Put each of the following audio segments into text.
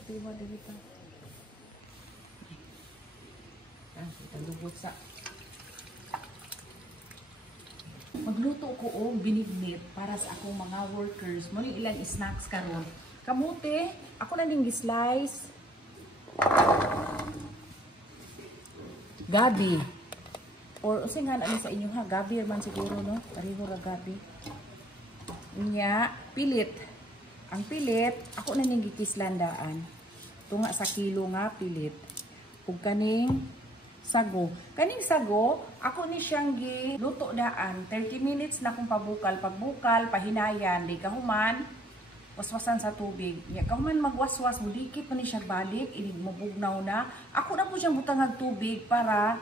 Pati mo dito. Itang lubot sa. Magluto ko og binignit para sa akong mga workers. Muli ilang snacks karon. Kamote, ako na ning slice. Gabi. Or usa nga ano sa inyo ha, gabi man siguro no. Pareho ra gabi. Nya, pilit. Ang pilit, ako na ning gikislandaan. Tunga sa kilo nga pilit. Ug kaning sago. Kaning sago, ako ni siyang giluto daan. 30 minutes na kung pabukal. Pagbukal, pahinayan, di kahuman, waswasan sa tubig. Ya, kahuman magwaswas, budikit pa ni siya balik, inig mabugnaw na. Ako na po siyang butangag tubig para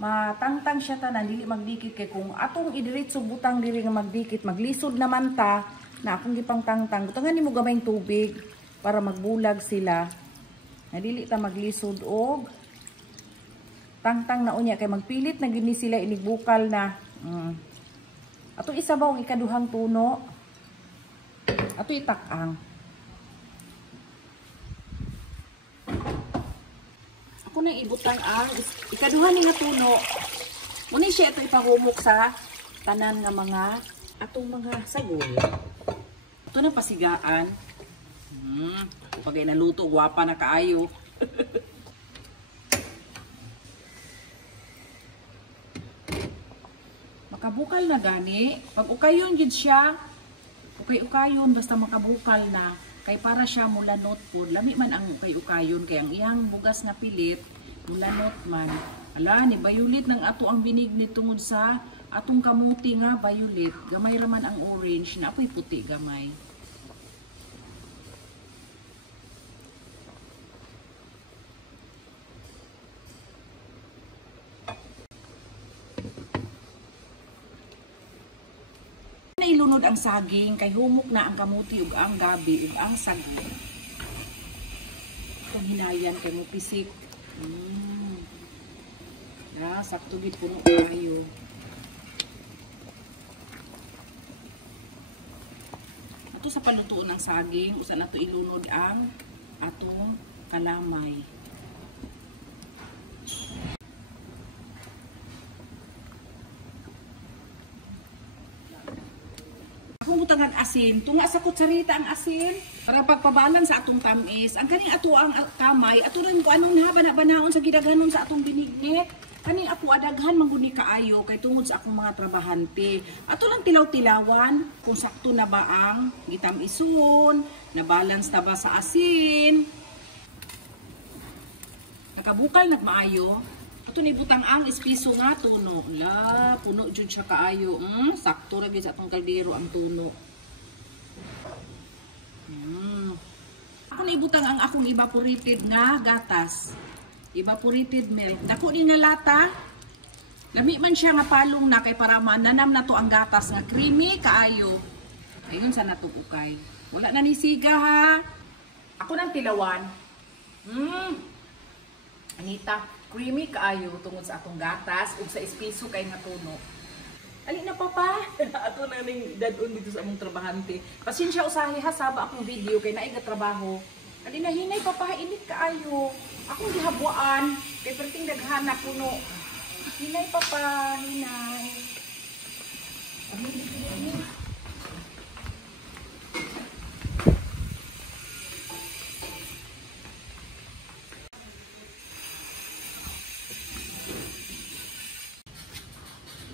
matangtang siya tanan, dili magdikit. Kay kung atong idiritso butang diri nga magdikit, maglisod naman ta, na akong gipang tangtang. Butangan ni mo gamayng tubig para magbulag sila. Na dili ta maglisod og tangtang na unya kay magpilit na gini sila inigbukal na. Ato isabaw ang ikaduhang tuno. Ato itak-ang. Ako nang ibutang ang ikaduha ni nga tuno. Muni siya ito ipahumok sa tanan nga mga atong mga sagol. Ito na pasigaan. Pagay naluto, guwapa na kaayo. Makabukal na gani. Pag ukayon gid siya, ukay-ukayon basta makabukal na. Kay para siya mulanot po. Lami man ang ukay-ukayon. Kaya ang iyang bugas na pilit, mulanot man. Ala, ni violet ng ato ang binignit tungod sa atong kamuti nga violet. Gamay raman ang orange. Na apoy puti gamay. Ilunod ang saging kay humok na ang kamuti ug ang gabi ug ang saging. Itong hinayan kay mo pisik. Sakto gid puno kayo. Ato sa panutuon ng saging, usa nato ilunod ang atong kalamay. Akong butangan asin, tunga sa kutsarita ang asin para pagpabalan sa atong tamis. Ang kaning ato ang kamay, ato rin ko anong nahaba-banaon sa gidaganon sa atong binignit. Kaning ako adaghan mangguni kaayo kay tungod sa akong mga trabahante. Ato lang tilaw-tilawan kung sakto na ba ang gitamison, na balance na ba sa asin. Nakabukal nagmaayo. Ato ni butang ang espiso nga tuno. La, puno jud siya kaayo. Sakto ra gyud sa atong kaldero ang tuno. Ako ni butang ang akong evaporated nga gatas. Evaporated milk. Dako ni nga lata. Lami man siya nga palong na kay para mananam na to ang gatas nga creamy kaayo. Ayun sa natubukay. Wala na ni siga ha. Ako nang tilawan. Anita, creamy kaayo tungod sa atong gatas ug sa espiso kay nga tuno. Ali na papa, ato na ning dadon dito sa among trabahante. Pasensya usahi ha saba akong video kay naay nga trabaho. Ali na hinay papa, init kaayo. Akong gihabuan kay perting daghana puno. Hinay papa, hinay.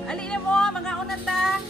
Ali na mo, mga unata.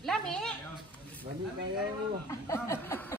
Lami! Balik kayo.